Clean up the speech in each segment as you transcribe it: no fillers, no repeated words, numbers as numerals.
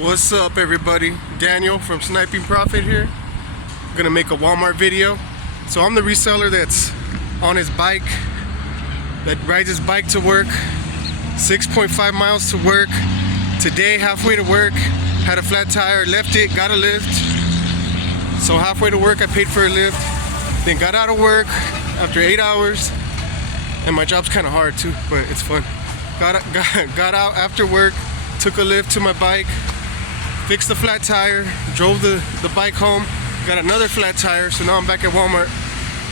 What's up, everybody? Daniel from Sniping Profit here. I'm gonna make a Walmart video. So I'm the reseller that's on his bike, that rides his bike to work, 6.5 miles to work. Today, halfway to work, had a flat tire, left it, got a lift. So halfway to work, I paid for a lift. Then got out of work after 8 hours, and my job's kind of hard too, but it's fun. Got out after work, took a lift to my bike, fixed the flat tire, drove the bike home, got another flat tire, so now I'm back at Walmart.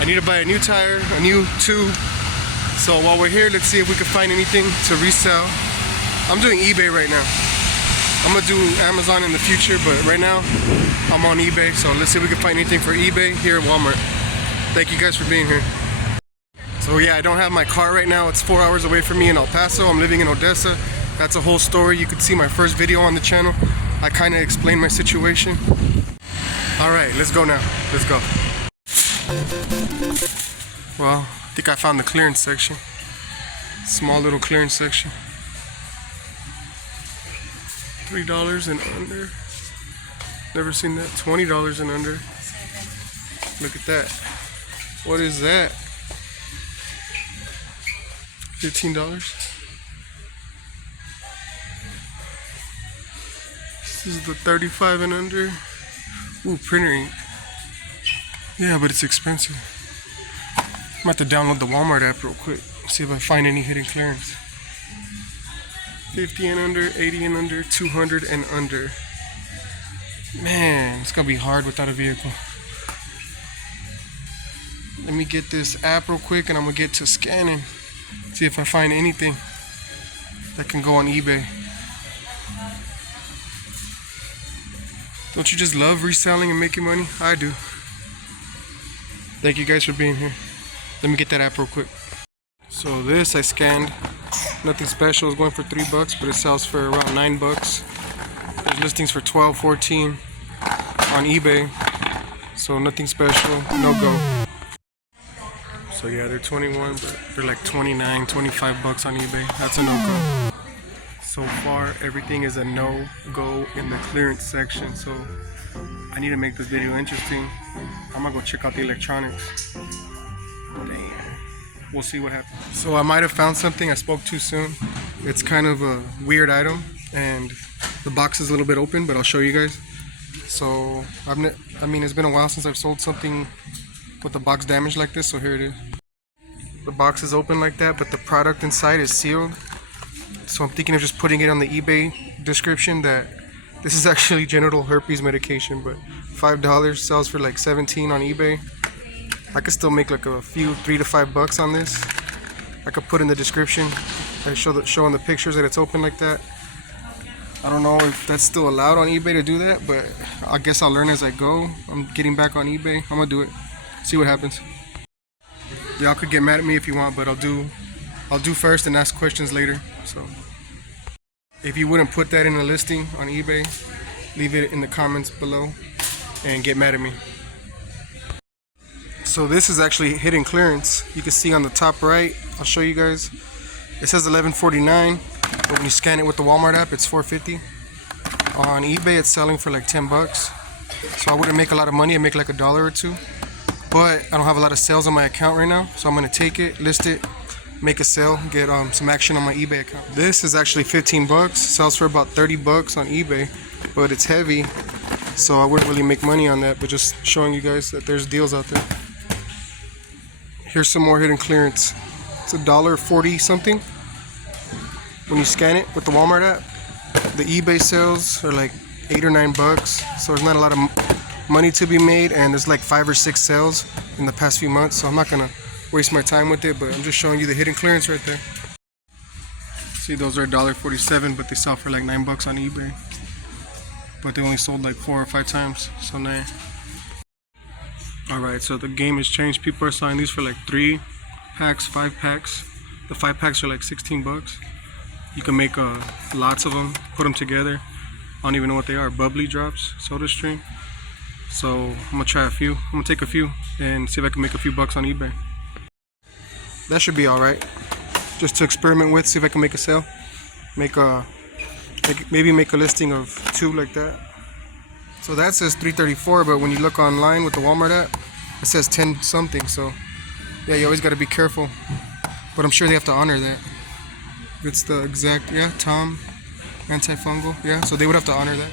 I need to buy a new tire, a new tube. So while we're here, let's see if we can find anything to resell. I'm doing eBay right now. I'm gonna do Amazon in the future, but right now I'm on eBay, so let's see if we can find anything for eBay here at Walmart. Thank you guys for being here. So yeah, I don't have my car right now. It's 4 hours away from me in El Paso. I'm living in Odessa. That's a whole story. You could see my first video on the channel. I kind of explained my situation. All right, let's go now. Let's go. Well, I think I found the clearance section. Small little clearance section. $3 and under. Never seen that. $20 and under. Look at that. What is that? $15. This is the 35 and under. Ooh, printer ink. Yeah, but it's expensive. I'm about to download the Walmart app real quick. See if I find any hidden clearance. 50 and under, 80 and under, 200 and under. Man, it's gonna be hard without a vehicle. Let me get this app real quick and I'm gonna get to scanning. See if I find anything that can go on eBay. Don't you just love reselling and making money? I do. Thank you guys for being here. Let me get that app real quick. So this I scanned. Nothing special. It's going for $3, but it sells for around $9. There's listings for 12, 14 on eBay. So nothing special. No go. So yeah, they're 21, but they're like 29, 25 bucks on eBay. That's a no-go. So far, everything is a no-go in the clearance section. So I need to make this video interesting. I'm gonna go check out the electronics. Damn. We'll see what happens. So I might have found something. I spoke too soon. It's kind of a weird item, and the box is a little bit open, but I'll show you guys. So I mean, it's been a while since I've sold something with the box damaged like this, so here it is. The box is open like that, but the product inside is sealed. So I'm thinking of just putting it on the eBay description that this is actually genital herpes medication, but $5 sells for like 17 on eBay. I could still make like a few, $3 to $5 on this. I could put in the description and show in the pictures that it's open like that. I don't know if that's still allowed on eBay to do that, but I guess I'll learn as I go. I'm getting back on eBay. I'm gonna do it. See what happens. Y'all could get mad at me if you want, but I'll do first and ask questions later. So if you wouldn't put that in a listing on eBay, leave it in the comments below and get mad at me. So this is actually hidden clearance. You can see on the top right, I'll show you guys. It says $11.49, but when you scan it with the Walmart app, it's $4.50. On eBay, it's selling for like $10. So I wouldn't make a lot of money. I make like $1 or $2. But I don't have a lot of sales on my account right now, so I'm gonna take it, list it, make a sale, get some action on my eBay account. This is actually $15. Sells for about $30 on eBay, but it's heavy, so I wouldn't really make money on that. But just showing you guys that there's deals out there. Here's some more hidden clearance. It's $1.40 something. When you scan it with the Walmart app, the eBay sales are like $8 or $9, so there's not a lot of money to be made, and there's like 5 or 6 sales in the past few months, so I'm not gonna waste my time with it, but I'm just showing you the hidden clearance right there. See, those are $1.47, but they sell for like $9 on eBay, but they only sold like 4 or 5 times, so nah. Alright, so the game has changed. People are selling these for like 3 packs, 5 packs. The 5 packs are like $16. You can make lots of them, put them together. I don't even know what they are. Bubbly drops, Soda Stream. So I'm gonna try a few. I'm gonna take a few and see if I can make a few bucks on eBay. That should be alright. Just to experiment with, see if I can make a sale. Make maybe make a listing of 2 like that. So that says $334, but when you look online with the Walmart app, it says 10 something. So yeah, you always got to be careful. But I'm sure they have to honor that. It's the exact, yeah, Tom antifungal, yeah. So they would have to honor that.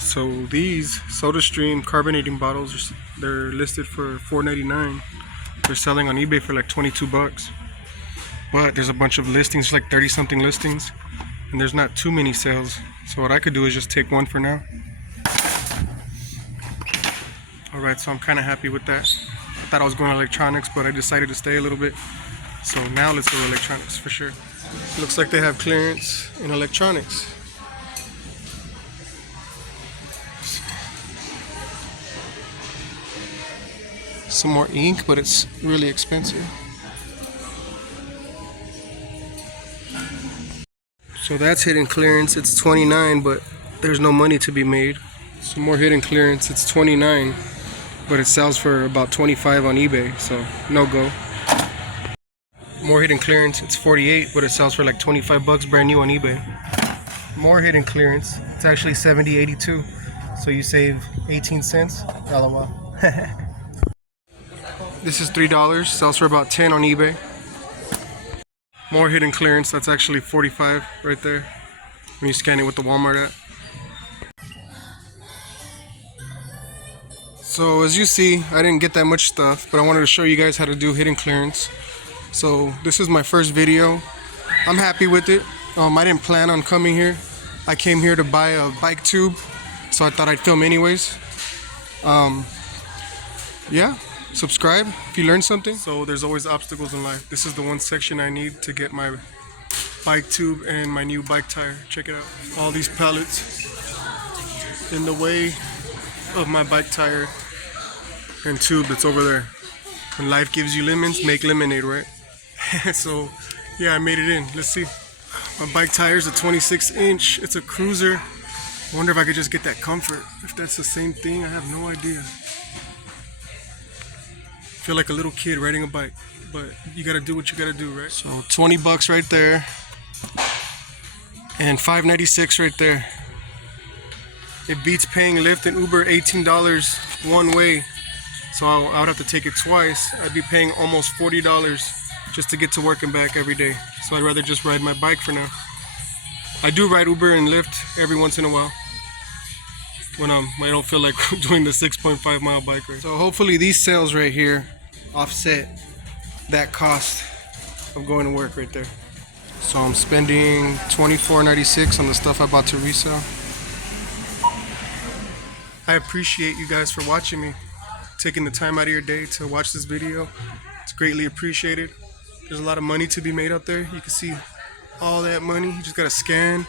So these SodaStream carbonating bottles, they're listed for $4.99. They're selling on eBay for like 22 bucks. But there's a bunch of listings, like 30 something listings, and there's not too many sales. So what I could do is just take one for now. Alright, so I'm kind of happy with that. I thought I was going to electronics, but I decided to stay a little bit. So now let's go to electronics for sure. Looks like they have clearance in electronics. Some more ink, but it's really expensive. So that's hidden clearance. It's $29, but there's no money to be made. Some more hidden clearance. It's $29, but it sells for about $25 on eBay, so no go. More hidden clearance. It's $48, but it sells for like 25 bucks brand new on eBay. More hidden clearance. It's actually $70.82, so you save 18 cents. LOL. This is $3, sells for about 10 on eBay. More hidden clearance, that's actually 45 right there when you scan it with the Walmart app. So as you see, I didn't get that much stuff, but I wanted to show you guys how to do hidden clearance. So this is my first video. I'm happy with it. I didn't plan on coming here. I came here to buy a bike tube, so I thought I'd film anyways. Yeah. Subscribe if you learned something. So there's always obstacles in life. This is the one section I need to get my bike tube and my new bike tire. Check it out. All these pallets in the way of my bike tire and tube that's over there. When life gives you lemons, make lemonade, right? So yeah, I made it in. Let's see. My bike tire is a 26-inch. It's a cruiser. I wonder if I could just get that comfort. If that's the same thing, I have no idea. Feel like a little kid riding a bike, but you gotta do what you gotta do, right? So 20 bucks right there, and $5.96 right there. It beats paying Lyft and Uber $18 one way, so I would have to take it twice. I'd be paying almost $40 just to get to work and back every day. So I'd rather just ride my bike for now. I do ride Uber and Lyft every once in a while when I don't feel like doing the 6.5 mile bike ride. So hopefully these sales right here offset that cost of going to work right there. So I'm spending $24.96 on the stuff I bought to resell. I appreciate you guys for watching me, taking the time out of your day to watch this video. It's greatly appreciated. There's a lot of money to be made out there. You can see all that money. You just gotta scan.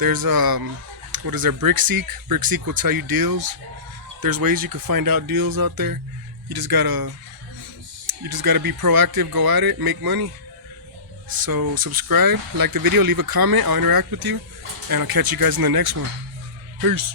There's what is there? BrickSeek. BrickSeek will tell you deals. There's ways you can find out deals out there. You just gotta be proactive, go at it, make money. So subscribe, like the video, leave a comment, I'll interact with you, and I'll catch you guys in the next one. Peace.